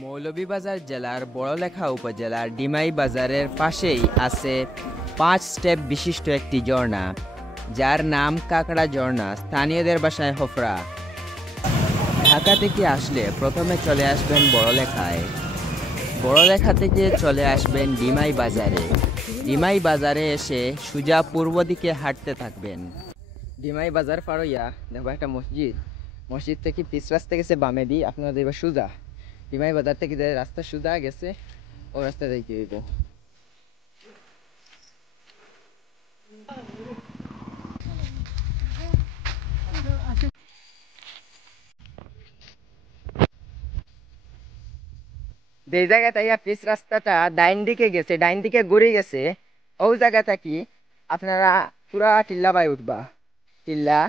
মৌলভীবাজার জেলার বড়লেখা উপজেলার ডিমাই বাজারের পাশেই আছে 5 স্টেপ বিশিষ্ট একটি ঝর্ণা, যার নাম কাকড়া ঝর্ণা, স্থানীয়দের ভাষায় হোফরা। ঢাকা থেকে আসলে প্রথমে চলে আসবেন বড়লেখায়, বড়লেখা থেকে চলে আসবেন ডিমাই বাজারে, ডিমাই বাজারে এসে সোজা পূর্ব দিকে হাঁটতে থাকবেন। ডিমাই বাজার পারইয়া দেখো একটা মসজিদ, মসজিদ থেকে পিছ রাস্তা গেছে বামে দিয়ে, আপনারা দেখবে সোজা ডিমাই বাজার থেকে যে রাস্তা সোজা গেছে ও রাস্তা যাইতে হইব। যে জায়গায় তাইয়া পিছ রাস্তাটা ডাইন দিকে গেছে, ডাইন দিকে ঘুরে গেছে, ওই জায়গা থাকি আপনারা পুরা টিল্লা পাই উঠবা। টিল্লা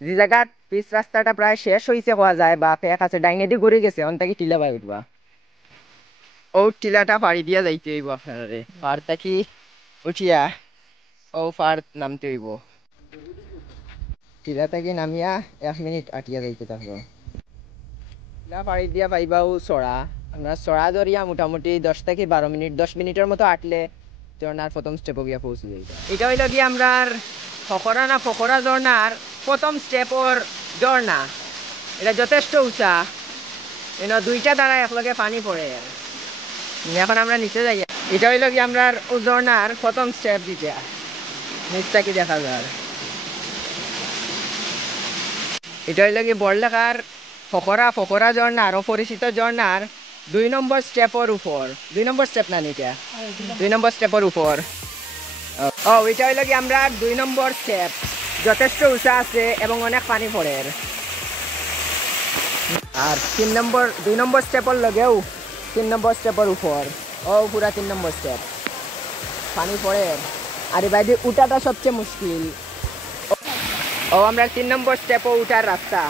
যে জায়গা পিছ রাস্তাটা প্রায় শেষ হয়েছে হওয়া যায় বা ফেক আছে, ডাইনে দিয়ে ঘুরে গেছে, অন থাকি টিল্লা পাই উঠবা। ও টিলাটা পাড়ি দিয়া যাইতে হইব আপনারা, পার থাকি উঠিয়া ও পার নামতে হইব। টিলা থাকি নামিয়া 1 মিনিট আটিয়া যাইতে থাকবো। টিলা পাড়ি দিয়া পাইবা ও চড়া, আমরা চড়া দরিয়া মোটামুটি 10 থেকে 12 মিনিট, 10 মিনিটের মতো আটলে ঝর্ণার প্রথম স্টেপও গিয়া পৌঁছে যাইব। এটা হইল গিয়ে আমরা ফকরা না ফকরা ঝর্ণার প্রথম স্টেপর ঝর্ণা। এটা যথেষ্ট উঁচা, এনে দুইটা দ্বারা একলগে পানি পড়ে। এখন আমরা নিচে যাই। এটা হইল কি আমরা ঝর্ণার প্রথম স্টেপ দিতে, নিচটা কি দেখা যায়। এটা হইল কি বড়লেখার ফকরা ফকরা ঝর্ণা আরো পরিচিত ঝর্ণার 2 নম্বর স্টেপর উপর, 2 নম্বর স্টেপ না নিচে, 2 নম্বর স্টেপর উপর। ও এটা হইল কি আমরা 2 নম্বর স্টেপ, যথেষ্ট উঁচা আছে এবং অনেক পানি পড়ে। আর 2 নম্বর স্টেপর লগেও 3 নম্বর স্টেপর উপর, ও পুরা 3 নম্বর স্টেপ পানি পড়ে। আর এবার উঠাটা সবচেয়ে মুশকিল। ও আমরা 3 নম্বর স্টেপও উঠার রাস্তা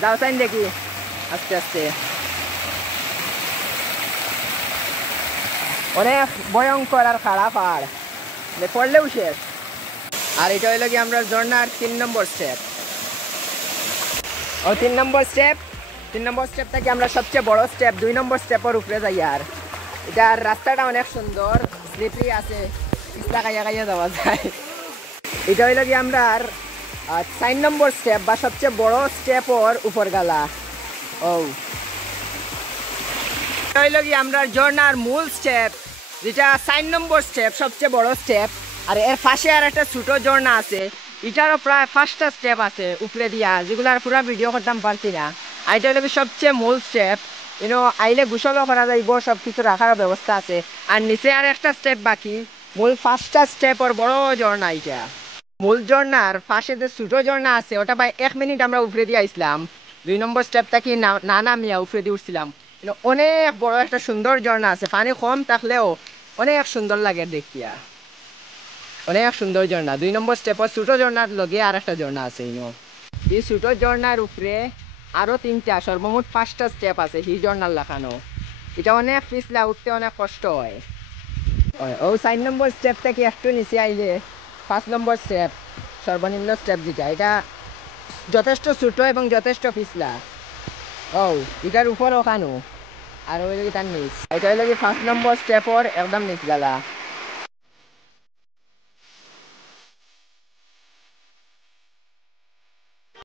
যাও চাইন দেখি আস্তে আস্তে, অনেক ভয়ঙ্কর আর খারাপ পাহাড়, পড়লেও শেষ। আর এটা হইল কি আমরা ঝর্ণার 3 নম্বর স্টেপ। ও 3 নম্বর স্টেপ, 3 নম্বর স্টেপ থেকে আমরা সবচেয়ে বড় স্টেপ 2 নম্বর স্টেপের উপরে যাই। আর এটার রাস্তাটা অনেক সুন্দর, স্লিপারি আছে, পিছলা খাইয়া খাইয়া যাওয়া যায়। এটা হইল কি আমরা 4 নম্বর স্টেপ বা সবচেয়ে বড় স্টেপর উপর গালা। ও এটা হইল কি আমরা ঝর্ণার মূল স্টেপ, যেটা 4 নম্বর স্টেপ, সবচেয়ে বড় স্টেপ। আর এর পাশে আর একটা ছোট ঝর্ণা আছে, এটারও প্রায় 5টা স্টেপ আছে উপরে দিয়া, যেগুলো আর পুরো ভিডিও করতাম পারছি না। আর এটা হলো সবচেয়ে মূল স্টেপ, আইলে গোসলও করা যাইব, সব কিছু রাখার ব্যবস্থা আছে। আর নিচে আর একটা স্টেপ বাকি, মূল 5টা স্টেপর বড় ঝর্ণা। এটা মূল ঝর্ণার পাশে যে ছোট ঝর্ণা আছে, ওটা প্রায় 1 মিনিট আমরা উপরে দিয়ে আসলাম। 2 নম্বর স্টেপ থাকি না নামিয়া উপরে দিয়ে উঠছিলাম। অনেক বড় একটা সুন্দর ঝর্ণা আছে, পানি কম থাকলেও অনেক সুন্দর লাগে দেখিয়া, অনেক সুন্দর ঝর্ণা। 2 নম্বর স্টেপর ছোট ঝর্ণার লগে আর একটা ঝর্ণা আছে। এই ছোট ঝর্ণার উপরে আরো 3টা, সর্বমোট 5টা স্টেপ আছে এই ঝর্ণার লাগানো। এটা অনেক পিছলা, উঠতে অনেক কষ্ট হয়। ও 4 নম্বর স্টেপ থেকে একটু নিচে আইলে 5 নম্বর স্টেপ, সর্বনিম্ন স্টেপ যেটা, এটা যথেষ্ট ছোট এবং যথেষ্ট পিছলা। ও এটার উপর ওখানো আর ওই তার নিচ, এটা হইল কি 5 নম্বর স্টেপর একদম নিচ গেলা।